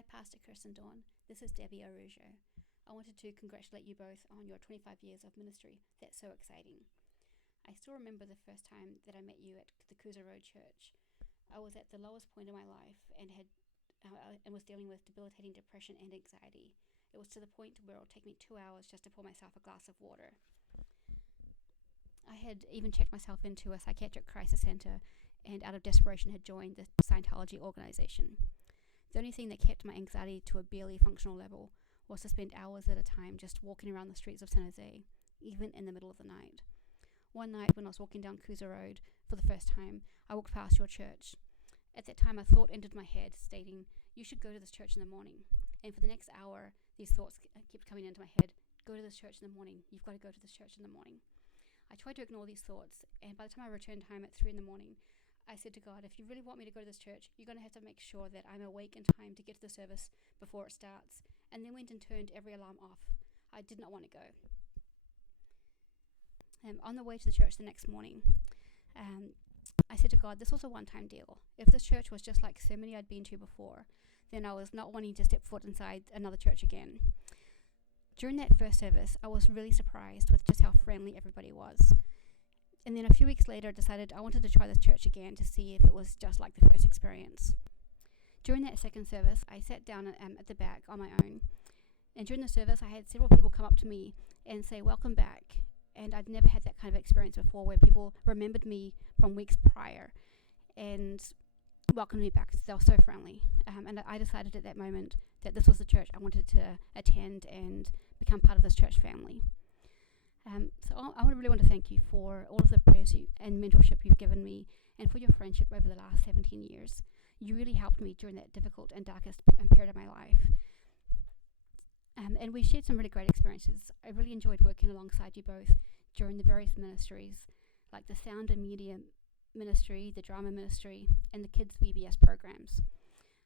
Hi, Pastor Kirsten Dawn. This is Debbie Arujo. I wanted to congratulate you both on your 25 years of ministry. That's so exciting. I still remember the first time that I met you at the Coosa Road Church. I was at the lowest point in my life and was dealing with debilitating depression and anxiety. It was to the point where it would take me 2 hours just to pour myself a glass of water. I had even checked myself into a psychiatric crisis center and out of desperation had joined the Scientology organization. The only thing that kept my anxiety to a barely functional level was to spend hours at a time just walking around the streets of San Jose, even in the middle of the night. One night when I was walking down Coosa Road for the first time, I walked past your church. At that time, a thought entered my head stating, "You should go to this church in the morning." And for the next hour, these thoughts kept coming into my head. Go to this church in the morning. You've got to go to this church in the morning. I tried to ignore these thoughts, and by the time I returned home at 3 in the morning, I said to God, if you really want me to go to this church, you're going to have to make sure that I'm awake in time to get to the service before it starts, and then went and turned every alarm off. I did not want to go. On the way to the church the next morning, I said to God, this was a one-time deal. If this church was just like so many I'd been to before, then I was not wanting to step foot inside another church again. During that first service, I was really surprised with just how friendly everybody was. And then a few weeks later, I decided I wanted to try this church again to see if it was just like the first experience. During that second service, I sat down at the back on my own. And during the service, I had several people come up to me and say, "Welcome back." And I'd never had that kind of experience before where people remembered me from weeks prior and welcomed me back. They were so friendly. And I decided at that moment that this was the church I wanted to attend and become part of this church family. So I really want to thank you for all of the prayers and mentorship you've given me and for your friendship over the last 17 years. You really helped me during that difficult and darkest period of my life. And we shared some really great experiences. I really enjoyed working alongside you both during the various ministries, like the sound and media ministry, the drama ministry, and the kids' VBS programs.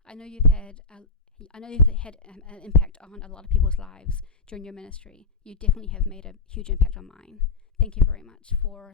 I know you've had an impact on a lot of people's lives during your ministry. You definitely have made a huge impact on mine. Thank you very much for